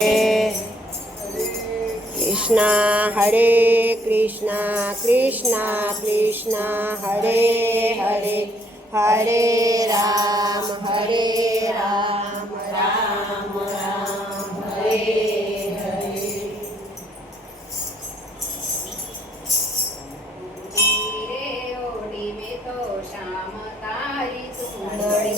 कृष्णा हरे कृष्णा कृष्णा कृष्णा हरे हरे हरे राम राम राम हरे हरे। ओढ़ी में तो श्याम तारी सुंदरी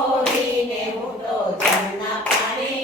ઓઢીને હું તો ઝરના પાણી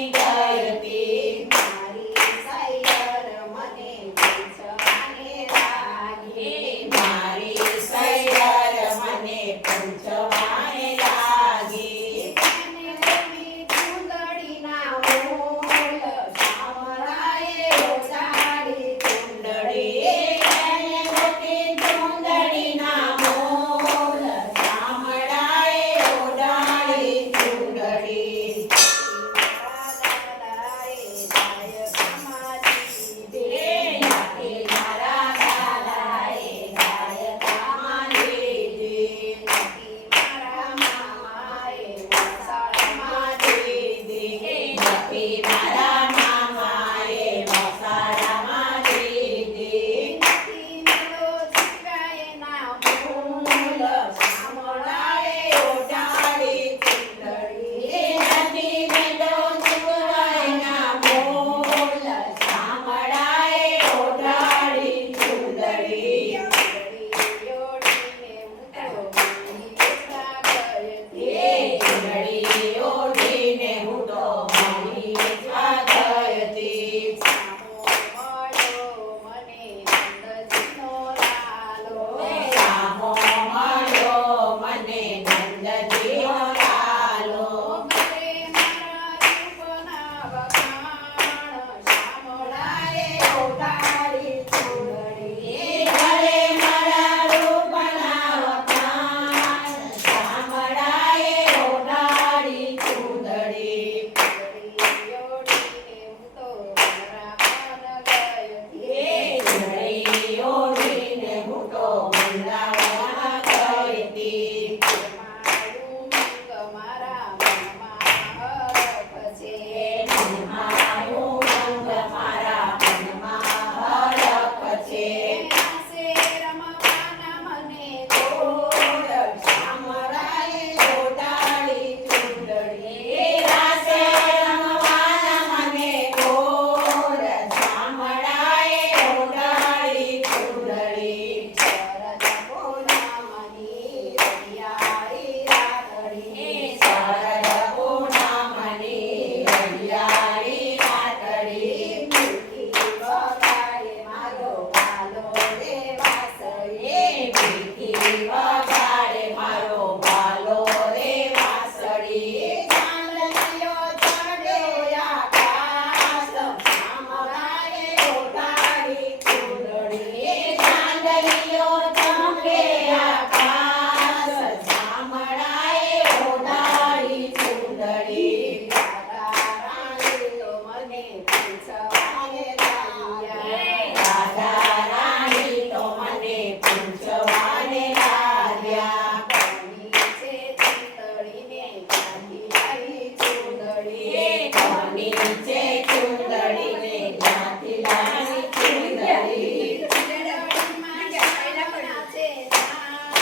મારી છે ચૂંદડી રે ક્યાંથી લાવી ચૂંદડી ચૂંદડીમાં શામળા છે નામ,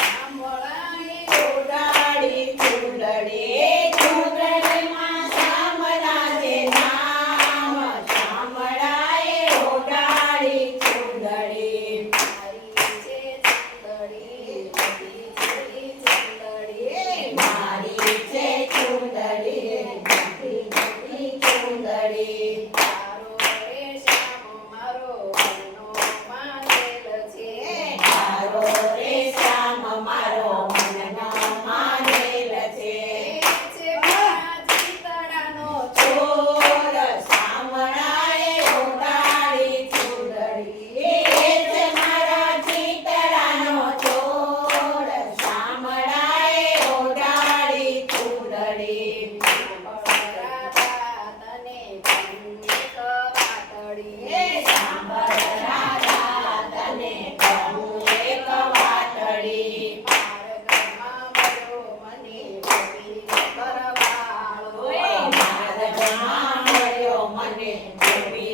શામળાએ ઉડાડી ચૂંદડી ચૂંદડીમાં શામળા છે નામ શામળાએ ઉડાડી ચૂંદડી મારી છે ચૂંદડી, બધી મારી છે ચૂંદડી ચૂંદડી, બધી ચૂંદડી તારો રે શ્યામ મારો મનનો માનેલ છે. તારો રે શ્યામ મારો મનનો માનેલ છે છે મારા ચિતડાનો ચોર શામળાએ ઉડાડી ચૂંદડી એ છે મારા ચિતડાનો ચોર શામળાએ ઉડાડી ચૂંદડી સાંભળરા તને એક વાતડી. એ સાંભળ રાધા તને કહું એક વાતડી માર્ગમાં મળ્યો મને ગોપી કરવાળો. માર્ગમાં મળ્યો મને ગોપી